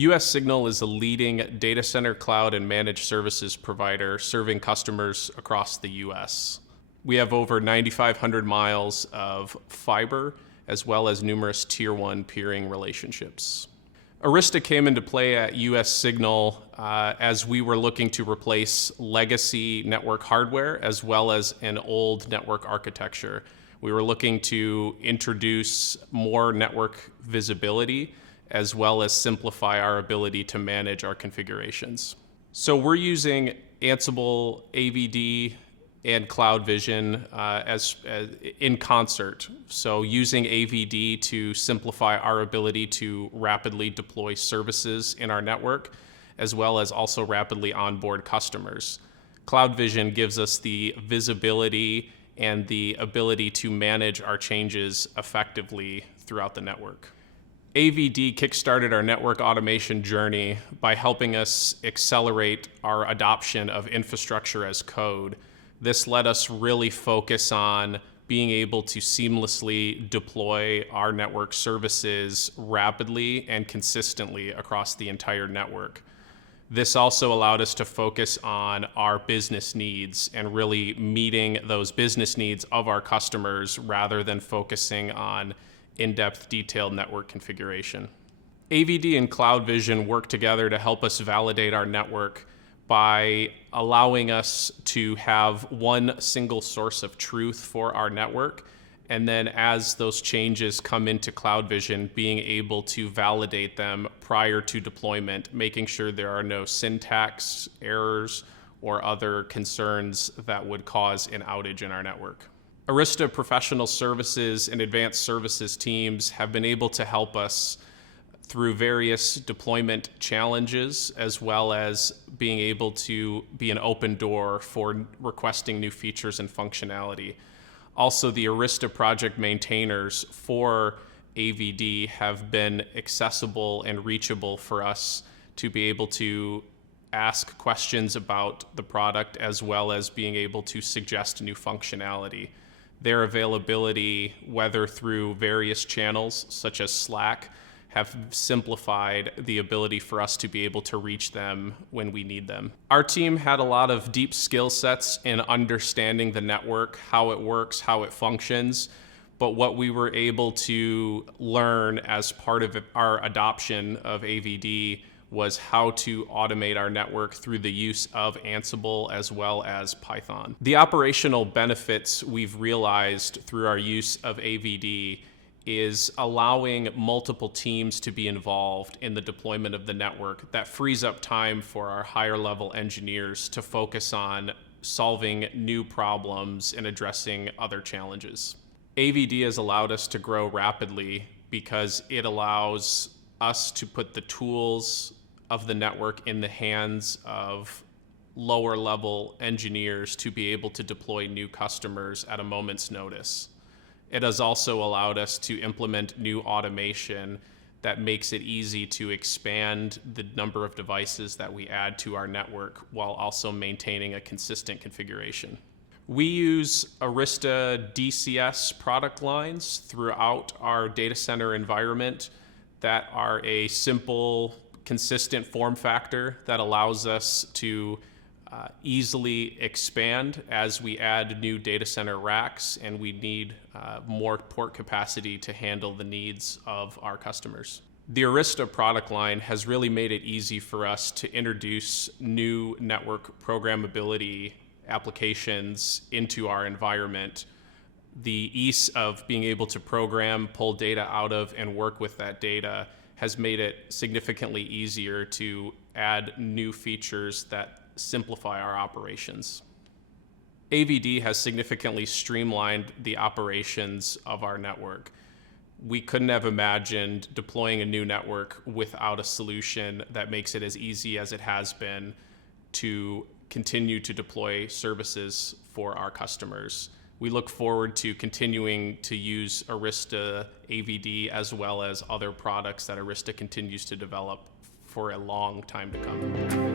US Signal is a leading data center cloud and managed services provider serving customers across the US. We have over 9,500 miles of fiber, as well as numerous Tier 1 peering relationships. Arista came into play at US Signal as we were looking to replace legacy network hardware as well as an old network architecture. We were looking to introduce more network visibility as well as simplify our ability to manage our configurations. So we're using Ansible, AVD, and Cloud Vision in concert. So using AVD to simplify our ability to rapidly deploy services in our network, as well as also rapidly onboard customers. Cloud Vision gives us the visibility and the ability to manage our changes effectively throughout the network. AVD kickstarted our network automation journey by helping us accelerate our adoption of infrastructure as code. This let us really focus on being able to seamlessly deploy our network services rapidly and consistently across the entire network. This also allowed us to focus on our business needs and really meeting those business needs of our customers rather than focusing on in-depth detailed network configuration. AVD and Cloud Vision work together to help us validate our network by allowing us to have one single source of truth for our network, and then as those changes come into Cloud Vision, being able to validate them prior to deployment, making sure there are no syntax errors or other concerns that would cause an outage in our network. Arista professional services and advanced services teams have been able to help us through various deployment challenges, as well as being able to be an open door for requesting new features and functionality. Also, the Arista project maintainers for AVD have been accessible and reachable for us to be able to ask questions about the product, as well as being able to suggest new functionality. Their availability, whether through various channels such as Slack, have simplified the ability for us to be able to reach them when we need them. Our team had a lot of deep skill sets in understanding the network, how it works, how it functions, but what we were able to learn as part of our adoption of AVD was how to automate our network through the use of Ansible as well as Python. The operational benefits we've realized through our use of AVD is allowing multiple teams to be involved in the deployment of the network. That frees up time for our higher level engineers to focus on solving new problems and addressing other challenges. AVD has allowed us to grow rapidly because it allows us to put the tools of the network in the hands of lower level engineers to be able to deploy new customers at a moment's notice. It has also allowed us to implement new automation that makes it easy to expand the number of devices that we add to our network while also maintaining a consistent configuration. We use Arista DCS product lines throughout our data center environment that are a simple, consistent form factor that allows us to easily expand as we add new data center racks and we need more port capacity to handle the needs of our customers. The Arista product line has really made it easy for us to introduce new network programmability applications into our environment. The ease of being able to program, pull data out of, and work with that data has made it significantly easier to add new features that simplify our operations. AVD has significantly streamlined the operations of our network. We couldn't have imagined deploying a new network without a solution that makes it as easy as it has been to continue to deploy services for our customers. We look forward to continuing to use Arista AVD as well as other products that Arista continues to develop for a long time to come.